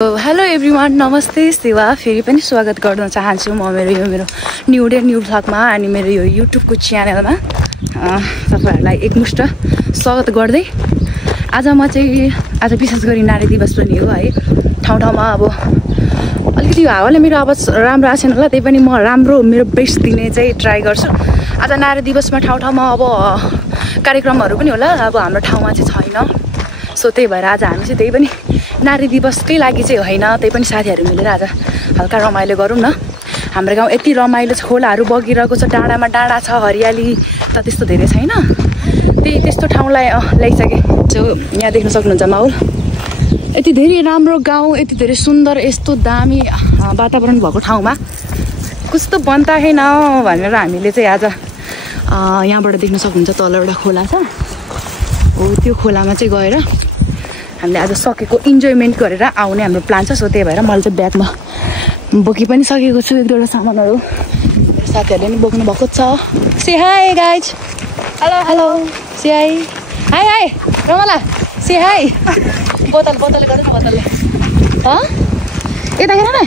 Hello everyone, नमस्ते, सेवा फेरि पनि स्वागत गर्न चाहन्छु म मेरो न्यू डे न्यू भ्लगमा अनि मेरो यो युट्युबको च्यानलमा तपाईहरुलाई एकमुष्ट स्वागत गर्दै आज विशेष गरी नारी दिवस पनि हो है। ठाउँ ठाउँमा अब अलिकति हावाले मेरो आवाज राम्रो आएन होला, त्यही पनि म राम्रो मेरो बेस्ट दिने चाहिँ ट्राई गर्छु। आज नारी दिवसमा ठाउँ ठाउँमा अब कार्यक्रमहरू पनि होला, अब हाम्रो ठाउँमा चाहिँ छैन। सो त्यही भएर आज हामी चाहिँ त्यही पनि नारी दिवसकै लागि चाहिँ होइन, त्यही पनि साथीहरू मिलेर आज हल्का रमाइलो गरौँ न। हाम्रो गाउँ यति रमाइलो छ, खोलाहरू बगिरहेको छ, डाँडामा डाँडा छ, हरियाली त त्यस्तो धेरै छैन। त्यस्तो ठाउँलाई ल्याइसके जो यहाँ देख्न सक्नुहुन्छ माहौल। यति धेरै राम्रो गाउँ, यति धेरै सुन्दर, यस्तो दामी वातावरण भएको ठाउँमा कस्तो बन्ता छैन भनेर हामीले चाहिँ आज यहाँबाट देख्न सक्नुहुन्छ तल एउटा खोला छ, हो त्यो खोलामा चाहिँ गएर हामीले आज सकेको इन्जोयमेन्ट गरेर आउने हाम्रो प्लान छ। सो त्यही भएर मैले चाहिँ ब्यागमा बोकी पनि सकेको छु एक दुईवटा सामानहरू, साथीहरूले पनि बोक्नु भएको छ। से हाई गाइज, हेलो हेलो, से हाई, हाई हाई रमला, से हाई। बोतल गर्नु न, बोतलले यता हेर न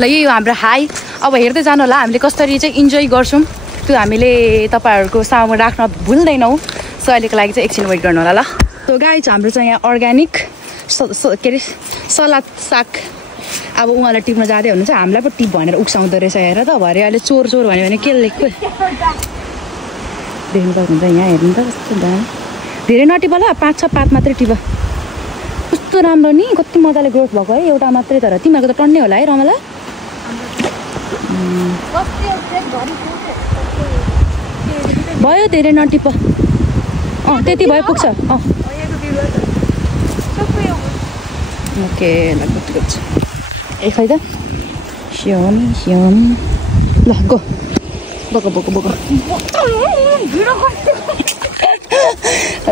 ल। यही हो हाम्रो हाई। अब हेर्दै जानु होला हामीले कसरी चाहिँ इन्जोय गर्छौँ, त्यो हामीले तपाईँहरूको सामु राख्न भुल्दैनौँ। सो अहिलेको लागि चाहिँ एकछिन वेट गर्नु होला ल। सो गाइज हाम्रो चाहिँ यहाँ अर्ग्यानिक के अरे सलाद साग, अब उहाँलाई टिप्न जाँदै हुनुहुन्छ, हामीलाई पो टिप भनेर उक्साउँदो रहेछ। हेर त भरे अहिले चोर भन्यो भने के लेख्यो देख्नु सक्नुहुन्छ। यहाँ हेर्नु त कस्तो दामी, धेरै नटिप होला, 5-6 पात मात्रै टिप। कस्तो राम्रो नि, कति मजाले ग्रोथ भएको है, एउटा मात्रै। तर तिमीहरूको त टन्नै होला है रमला। भयो धेरै नटिप, त्यति भए पुग्छ। ओके ल, गुड। ए खै त स्याम ल गो बोको।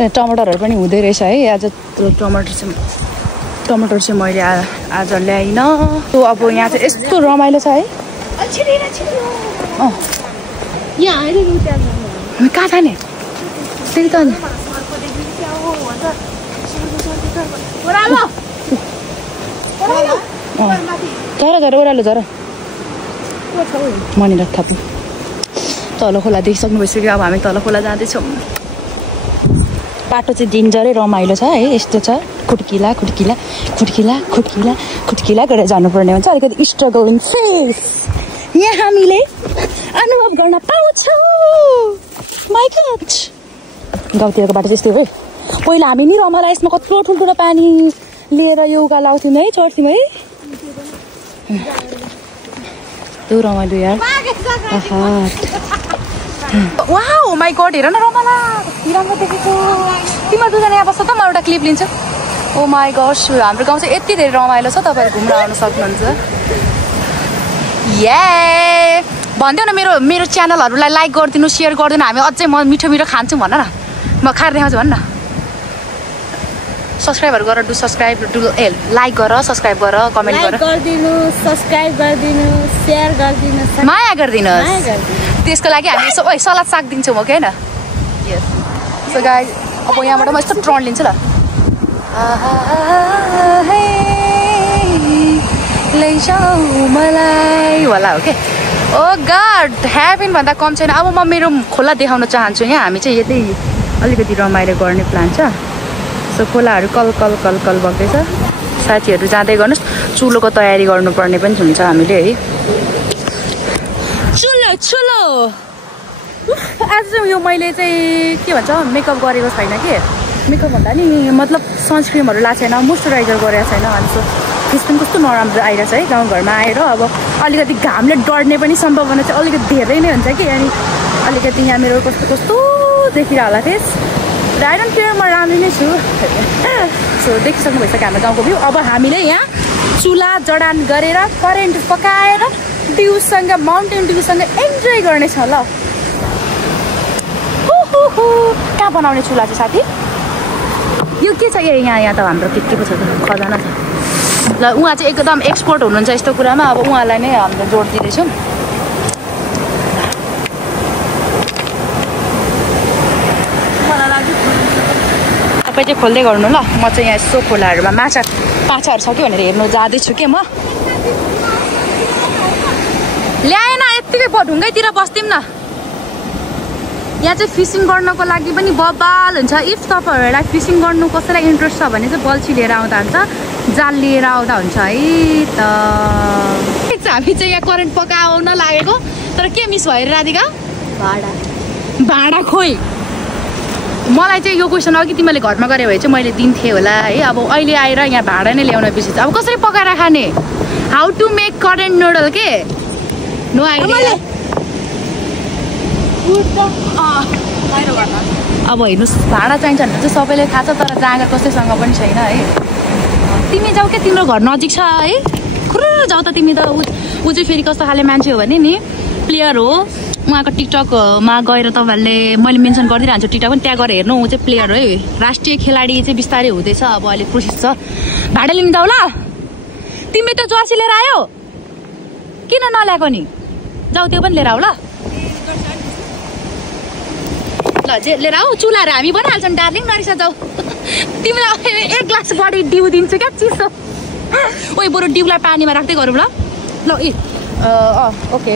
टमाटरहरू पनि हुँदै रहेछ है आज। टमाटर चाहिँ मैले आज ल्याइन। त्यो अब यहाँ चाहिँ यस्तो रमाइलो छ है। कहाँ जाने त्यही त झर ओह्रालो झर मनिर थप तल खोला देखिसक्नु भइसक्यो। अब हामी तल खोला जाँदैछौँ। बाटो चाहिँ डेन्जरै रमाइलो छ है। यस्तो छ, खुट्किला गरेर जानुपर्ने हुन्छ। अलिकति स्ट्रगल इन फेस यहाँ हामीले अनुभव गर्न पाउँछौँ। माइ गॉड, गाउँतिरको बाटो चाहिँ यस्तै हो है। पहिला हामी नि रमाइलो यसमा कत्रो ठुल्ठुलो पानी लिएर योगा लाउँथ्यौँ है, चढ्थ्यौँ है। त्यो रमाइलो यार। वाउ माइ गॉड, हेर न रमाला राम्रो देखेको। तिमीहरू दुईजना यहाँ बस्छ त, म एउटा क्लिप लिन्छु। ओ माइ गॉड, हाम्रो गाउँ चाहिँ यति धेरै रमाइलो छ, तपाईँहरू घुम्न आउन सक्नुहुन्छ। ये भन्देऊ न मेरो च्यानलहरूलाई लाइक गरिदिनु, सेयर गरिदिनु। हामी अझै म मिठो खान्छौँ भन न, म खाएर देखाउँछु भन्न। सब्सक्राइबहरू गर, लाइक गर, सब्सक्राइब गर, कमेन्ट गर, सब्सक्राइब गरिदिनु, सेयर गरिदिनु, माया गरिदिनु। त्यसको लागि हामी सलाद साग दिन्छौँ, ओके होइन। यस सो गाइज, अब यहाँबाट म यस्तो ट्रन लिन्छु ल। लैजाऊ मलाई होला, ओके। ओ गड, हेभेन भन्दा कम छैन। अब म मेरो खोला देखाउन चाहन्छु। यहाँ हामी चाहिँ यतै अलिकति रमाइलो गर्ने प्लान छ। सो खोलाहरू कल बग्दैछ। साथीहरू जाँदै गर्नुहोस्। चुलोको तयारी गर्नुपर्ने पनि हुन्छ हामीले है। चुलो आज चाहिँ यो मैले चाहिँ के भन्छ मेकअप गरेको छैन कि। मेकअप भन्दा नि मतलब सनस्क्रिमहरू लाएको छैन, मोइस्चराइजर गरेको छैन। अनि सो फेस पनि कस्तो नराम्रो आइरहेछ है गाउँघरमा आएर। अब अलिकति घामले डढ्ने पनि सम्भावना चाहिँ अलिकति धेरै नै हुन्छ कि। अनि अलिकति यहाँ मेरो कस्तो देखिरह होला फेस। आई डोन्ट केयर, म राम्रो नै छु। सो देखिसक्नु भइसक्यो हाम्रो गाउँको भ्यू। अब हामीले यहाँ चुला जडान गरेर करेन्ट पकाएर डिउसँग, माउन्टेन डिउसँग इन्जोय गर्नेछौँ ल। कहाँ बनाउने चुला चाहिँ साथी? यो के छ यहाँ त हाम्रो के पो छ, खजाना छ ल। उहाँ चाहिँ एकदम एक्सपर्ट हुनुहुन्छ यस्तो कुरामा। अब उहाँलाई नै हामीले जोड दिँदैछौँ। तपाईँ चाहिँ खोल्दै गर्नु ल म चाहिँ यहाँ यसो खोलाहरूमा माछाहरू छ कि भनेर हेर्नु जाँदैछु के म ल्याएन यत्तिकै ढुङ्गैतिर बस्दिउँ न यहाँ चाहिँ फिसिङ गर्नको लागि पनि बबाल हुन्छ इफ तपाईँहरूलाई फिसिङ गर्नु कसैलाई इन्ट्रेस्ट छ भने चाहिँ बल्छी लिएर आउँदा हुन्छ जाल लिएर आउँदा हुन्छ है त हामी चाहिँ यहाँ करेन्ट पकाउन लागेको तर के मिस भयो राधिका भाँडा खोइ मलाई चाहिँ यो क्वेसन अघि तिमीले घरमा गरे भए चाहिँ मैले दिन्थेँ होला है अब अहिले आएर यहाँ भाँडा नै ल्याउन बिर्सिन्छ अब कसरी पकाएर खाने how to make current noodle के नो आइडिया अब हेर्नुहोस् भाँडा चाहिन्छ भने चाहिँ सबैले थाहा छ तर जाँगर कसैसँग पनि छैन है तिमी जाऊ क्या तिम्रो घर नजिक छ है खुरु जाऊ त तिमी त ऊ चाहिँ फेरि कस्तो खाले मान्छे हो भने नि प्लेयर हो उहाँको टिकटकमा गएर तपाईँहरूले मैले मेन्सन गरिदिइरहन्छु टिकटक पनि त्यहाँ गएर हेर्नु ऊ चाहिँ प्लेयर है राष्ट्रिय खेलाडी चाहिँ बिस्तारै हुँदैछ अब अहिले कोसिस छ भाडा लिनु जाऊ ल तिमी त जर्सी लिएर आयो किन नल्याएको नि जाऊ त्यो पनि लिएर आऊ ल जे लिएर आऊ चुलाहरू हामी बनाइहाल्छौँ डार्लिङ नरिसा जाऊ तिमीलाई एक ग्लास बढी डिउ दिन्छु क्या चिसो ओइ बरु डिउलाई पानीमा राख्दै गरौँ ल ल ओके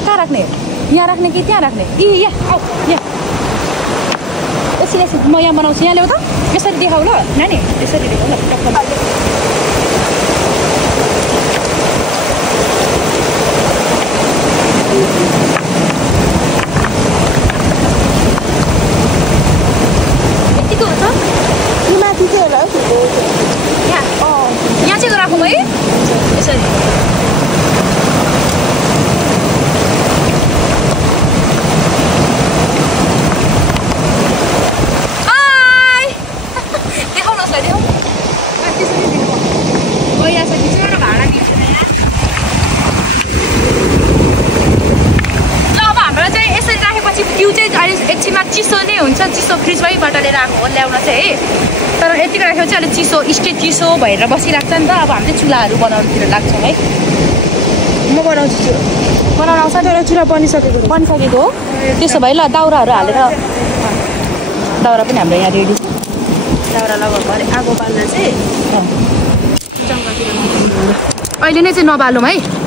कहाँ राख्ने यहाँ राख्ने कि त्यहाँ राख्ने यहाँ आऊ यहाँ एकछिन म यहाँ बनाउँछु यहाँ ल्याऊ त यसरी देखाऊ ल नानी यसरी देखाऊ ल यतिको हो त माथि चाहिँ होला यहाँ चाहिँ राखौँ है यसरी एकछिनमा चिसो नै हुन्छ चिसो फ्रिजबाटै लिएर आएको हो ल्याउन चाहिँ है तर यतिको राख्यो चाहिँ अलिक चिसो स्टे चिसो भएर बसिरहेको छ नि त अब हामी चाहिँ चुलाहरू बनाउनुतिर लाग्छौँ है म बनाउँछु बनाउन आउँछ तर चुला बनिसकेको हो त्यसो भए ल दाउराहरू हालेर दाउरा पनि हाम्रो यहाँ रेडी छ दाउरा लगाउनु अरे आगो बाल्न चाहिँ अहिले नै चाहिँ नबालौँ है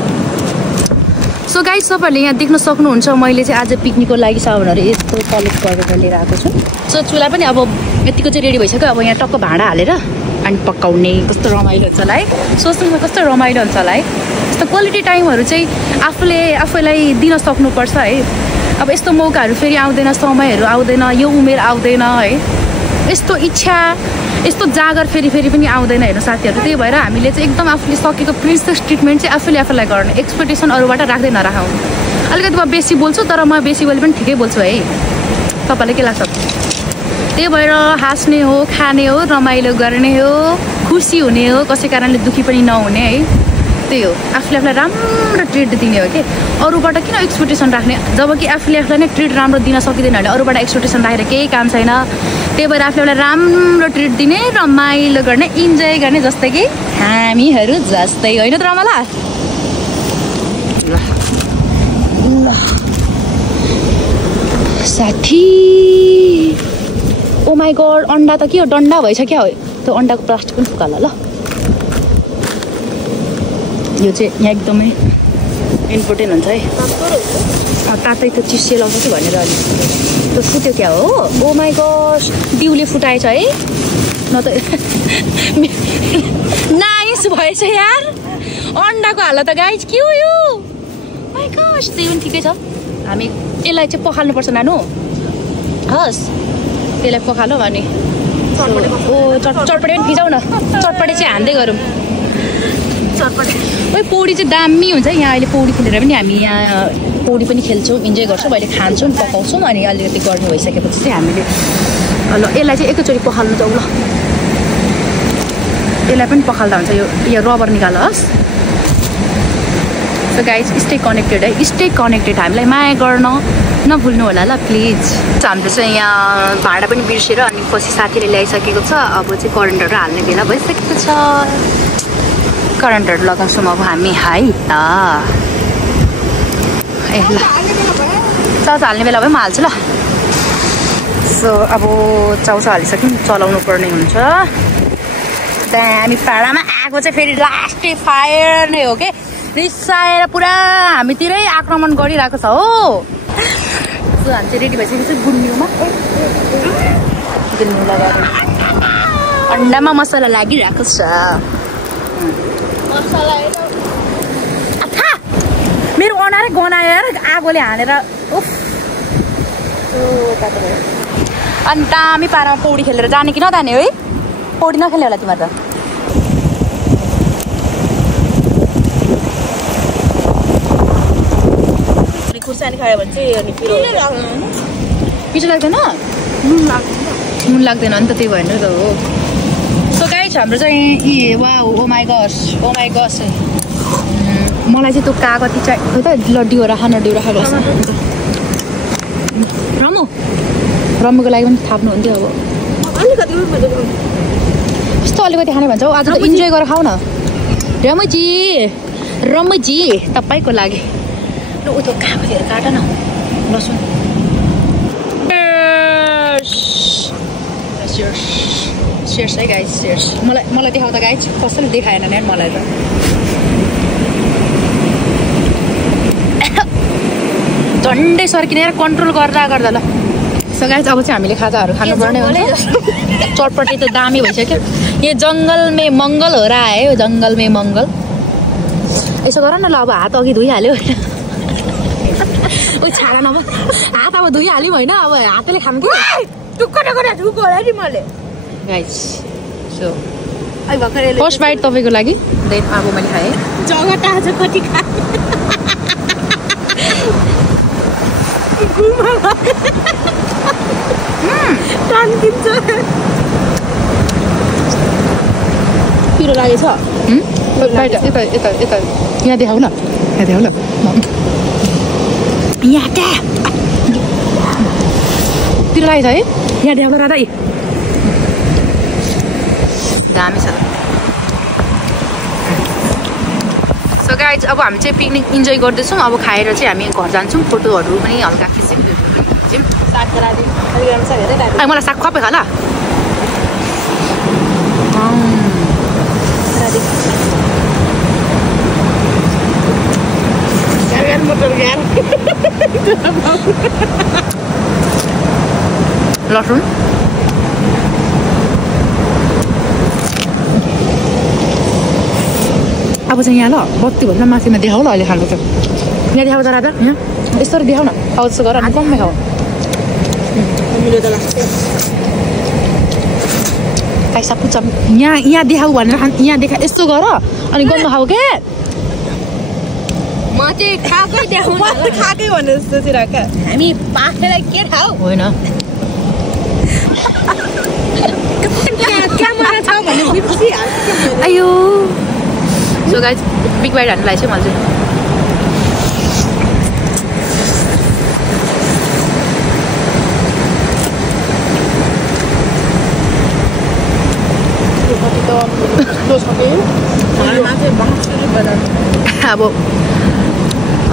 सो गाइस तपाईँहरूले यहाँ देख्न सक्नुहुन्छ मैले चाहिँ आज पिकनिकको लागि सामानहरू यस्तो कलेक्ट गरेर लिएर आएको छु सो चुला पनि अब यतिको चाहिँ रेडी भइसक्यो अब यहाँ टक्क भाँडा हालेर अनि पकाउने कस्तो रमाइलो हुन्छ होला है सोच्नुमा कस्तो रमाइलो हुन्छ होला है यस्तो क्वालिटी टाइमहरू चाहिँ आफूलाई दिन सक्नुपर्छ है अब यस्तो मौकाहरू फेरि आउँदैन समयहरू आउँदैन यो उमेर आउँदैन है यस्तो इच्छा यस्तो जागर फेरि पनि आउँदैन हेर्नु साथीहरू त्यही भएर हामीले चाहिँ एकदम आफूले सकेको प्रिन्सेस ट्रिटमेन्ट चाहिँ आफूलाई गर्ने एक्सपेक्टेसन अरूबाट राख्दै नराखौँ अलिकति म बेसी बोल्छु तर म बेसी बोले पनि ठिकै बोल्छु है तपाईँलाई के लाग्छ त्यही भएर हाँस्ने हो खाने हो रमाइलो गर्ने हो खुसी हुने हो कसै कारणले दुःखी पनि नहुने है त्यही हो आफूले राम्रो ट्रिट दिने हो कि अरूबाट किन एक्सपेक्टेसन राख्ने जब कि आफूले आफूलाई नै ट्रिट राम्रो दिन सकिँदैन भने अरूबाट एक्सपेक्टेसन राखेर केही काम छैन त्यही भएर आफूले राम्रो ट्रिट दिने रमाइलो गर्ने इन्जोय गर्ने जस्तै कि हामीहरू जस्तै होइन त रमाला साथी ओ माई गड अन्डा त के हो डन्डा भएछ क्या हो त्यो अन्डाको प्लास्टिक पनि फुकाला ल यो चाहिँ यहाँ एकदमै इम्पोर्टेन्ट हुन्छ है तातै त चिस्से लाउँछ कि भनेर अलि त्यो फुट्यो क्या हो ओ माई गड दिउले फुटाएछ है न त नाइस भएछ यार अन्डाको हालत त गाइज के हो यो माई गड त्यही पनि ठिकै छ हामी यसलाई चाहिँ पखाल्नुपर्छ नानु हस् त्यसलाई पखालौँ अनि ओ चटपटे पनि फिजाउ न चटपटे चाहिँ हान्दै गरौँ ओइ पौडी चाहिँ दामी हुन्छ यहाँ अहिले पौडी खेलेर पनि हामी यहाँ पौडी पनि खेल्छौँ इन्जोय गर्छौँ अहिले खान्छौँ पकाउँछौँ अनि अलिकति गर्नु भइसकेपछि चाहिँ हामीले ल यसलाई चाहिँ एकैचोटि पखाल्नु जाउँ ल यसलाई पनि पखाल्दा हुन्छ यो रबर निकालोस् सो गाइज स्टे कनेक्टेड है स्टे कनेक्टेड हामीलाई माया गर्न नभुल्नु होला ल प्लिज हाम्रो चाहिँ यहाँ भाडा पनि बिर्सेर अनि पछि साथीले ल्याइसकेको छ अब चाहिँ करेन्टहरू हाल्ने बेला भइसकेको छ करेन्टहरू लगाउँछौँ अब हामी है त ए ल चार्ज हाल्ने बेला भए म हाल्छु ल सो अब चाउचा हालिसक्यौँ, चलाउनु पर्ने हुन्छ। दामी पाडामा आगो चाहिँ फेरि लास्ट फायर नै हो के, रिसाएर पुरा हामीतिरै आक्रमण गरिरहेको छ हो। सो हामी चाहिँ रेडी भइसकेपछि गुन्युमा गुन्यु लगाएर अन्डामा मसला लागिरहेको छ। मेरो अनुहारै गनाएर आगोले हानेर उफ। अनि दामी पारामा पौडी खेलेर जाने कि नजाने है? पौडी नखेल्ने होला तिमीहरू त? खुर्सानी खायो भने चाहिँ पिठो लाग्दैन? नुन लाग्दैन नि त, त्यही भएन त हो। सो गाइस हाम्रो चाहिँ वा ओ माई गस मलाई चाहिँ त्यो कागती चाहिँ त लड्डी राख खाएको रम्मुको लागि पनि थाप्नु हुन्थ्यो। अब यस्तो अलिकति खाने भन्छ आज त इन्जोय गरेर खाऊ न रम्मुजी तपाईँको लागि। ल उ त्यो कागतीहरू काट न लसुन। सेयर्स है गाइस, सेयर्स। मलाई देखाउँदा गाइस कसैले देखाएन नि मलाई त। झन्डै सर्किने कन्ट्रोल गर्दा ल। सो गाइस अब चाहिँ हामीले खाजाहरू खानुपर्ने हुन्छ। चटपटी त दामी भइसक्यो। यो जङ्गलमै मङ्गल हो रहा है, जङ्गलमै मङ्गल। यसो गर न ल, अब हात अघि धोइहाल्यो होइन? ओ छाडा न, हात अब धोइहाल्यौँ होइन? अब हातले खानु कि ढुको होला नि मैले गाइस। सो फर्स्ट बाइट तपाईँको लागि, देन अब मैले खाएँ। जगत आज कति खाए पिरो लागेछ। यता यहाँ देखाउ न, यहाँ पिरो लागेछ है? यहाँ देखाउँदा राधा दामी छ। सो गाइज अब हामी चाहिँ पिकनिक इन्जोय गर्दैछौँ। अब खाएर चाहिँ हामी घर जान्छौँ, फोटोहरू पनि हल्का खिच्यौँ। मलाई साग खपे खाला। लसुन अब चाहिँ यहाँ ल बत्ती भन्दा माथिमा देखाउ ल। अहिले खानु त यहाँ देखाउ त राधा, यहाँ यस्तरी देखाउ न। अब जस्तो गर, कममै खाऊ। पैसा पुच्छ यहाँ देखाउ भनेर यहाँ देखा, यस्तो गर अनि गन्नु खाऊ के। म चाहिँ खाएकै देखाउँ खाएकै भने जस्तो सोचिरहेको। हामी पाखेलाई के खाऊ होइन अयो। सो गाइज बिग बाइट हान्नुलाई चाहिँ मैले अब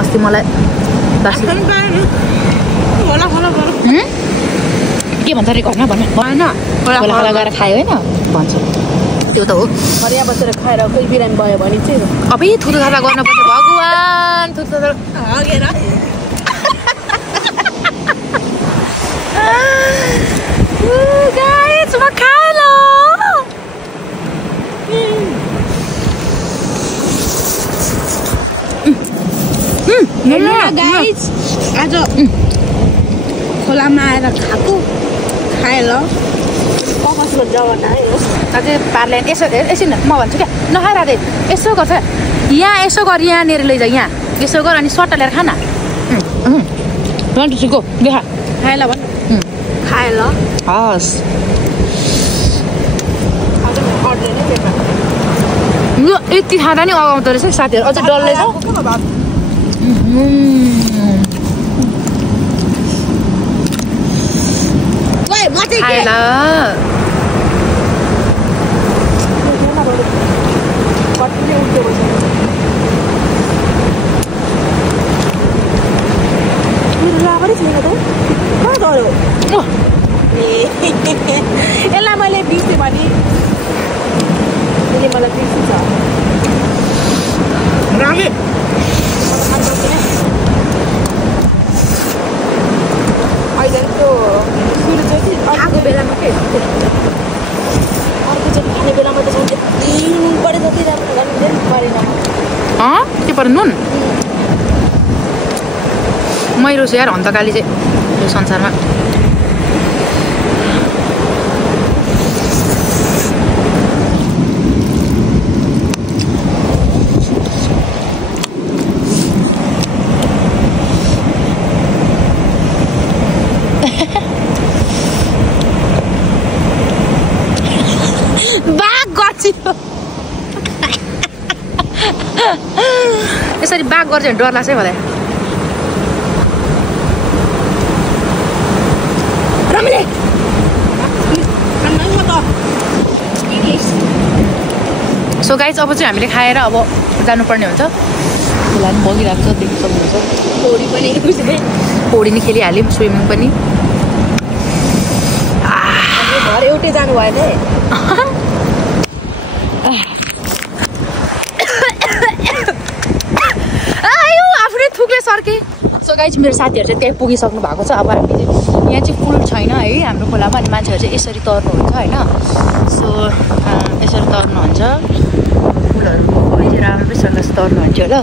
अस्ति मलाई के भन्छ अरे घरमा भन्न भएन, खोला गएर खायो होइन भन्छ त्यो त हो। हरिया बसेर खाएर कोही बिरामी भयो भने चाहिँ अब थुतो थापा गर्नुपर्छ भगवान्। थुतो हगेर गाइस म खाएँ ल। गाइस आज खोलामा आएर खाएँ ल। कसको जमाना है अझै पार्ले यसो एकछिन म भन्छु क्या, नखाइरहेको यसो गर्छ यहाँ, यसो गर यहाँनिर लैजा, यहाँ यसो गर अनि सट्टा लिएर खाना। गो देखा खाएँ ल भन्। खाएँ ल हस्। यो यति खाँदा नि अगाउँदो रहेछ साथीहरू, अझै डल्लै छ। खाएँ ल। अहिले मलाई बिर्सिन्छ रागे अहिले त्यो सुरुचोटि आएको बेलामा के अर्कोचोटि खाने बेलामा त झन् यति नुन पऱ्यो जति राम्रो गर्नु परेन के पर्यो नुन मैरो छ यार हन्तकाली चाहिँ यो संसारमा यसरी बाघ गर्छ भने डर लाग्छ है मलाई सो गाइज अब चाहिँ हामीले खाएर अब जानुपर्ने हुन्छ त्यसलाई पनि बगिरहेको छ देख्नु सक्नुहुन्छ पौडी पनि पौडी नि खेलिहाल्यौँ स्विमिङ पनि घर एउटै जानु भएन है आफ्नै थुक्ले सर्के सो गाइज मेरो साथीहरू चाहिँ त्यहीँ पुगिसक्नु भएको छ अब हामी चाहिँ यहाँ चाहिँ पुल छैन है हाम्रो खोलामा अनि मान्छेहरू चाहिँ यसरी तर्नुहुन्छ होइन सो यसरी तर्नुहुन्छ पुलहरू चाहिँ राम्रोसँग तर्नुहुन्छ ल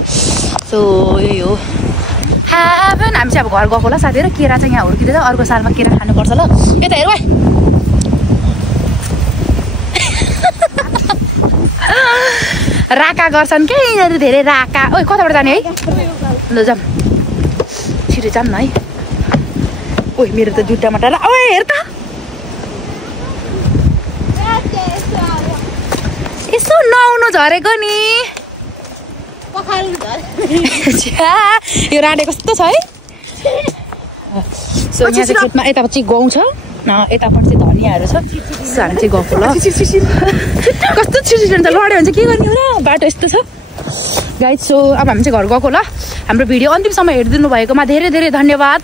सो यही हो हामी चाहिँ अब घर गएको होला साथीहरू केरा चाहिँ यहाँ हुर्किँदैछ अर्को सालमा केरा खानुपर्छ ल यता हेर भाइ राका गर्छन् क्या यिनीहरू धेरै राका ओ कताबाट जाने है ल जाऊँ छिटो जाऊँ न है ओ मेरो त जुत्तामा टाढा ओ हेर त यसो नुहाउनु झरेको नि यो राडे कस्तो छ है सो यहाँ चाहिँ खेतमा यतापट्टि गहुँ छ यतापट्टि चाहिँ धनियाँहरू छ सो हामी चाहिँ गएको ल कस्तो छिटो छ लड्यो भने चाहिँ के गर्ने होला बाटो यस्तो छ गाइज सो अब हामी चाहिँ घर गएको ल हाम्रो भिडियो अन्तिमसम्म हेरिदिनु भएकोमा धेरै धेरै धन्यवाद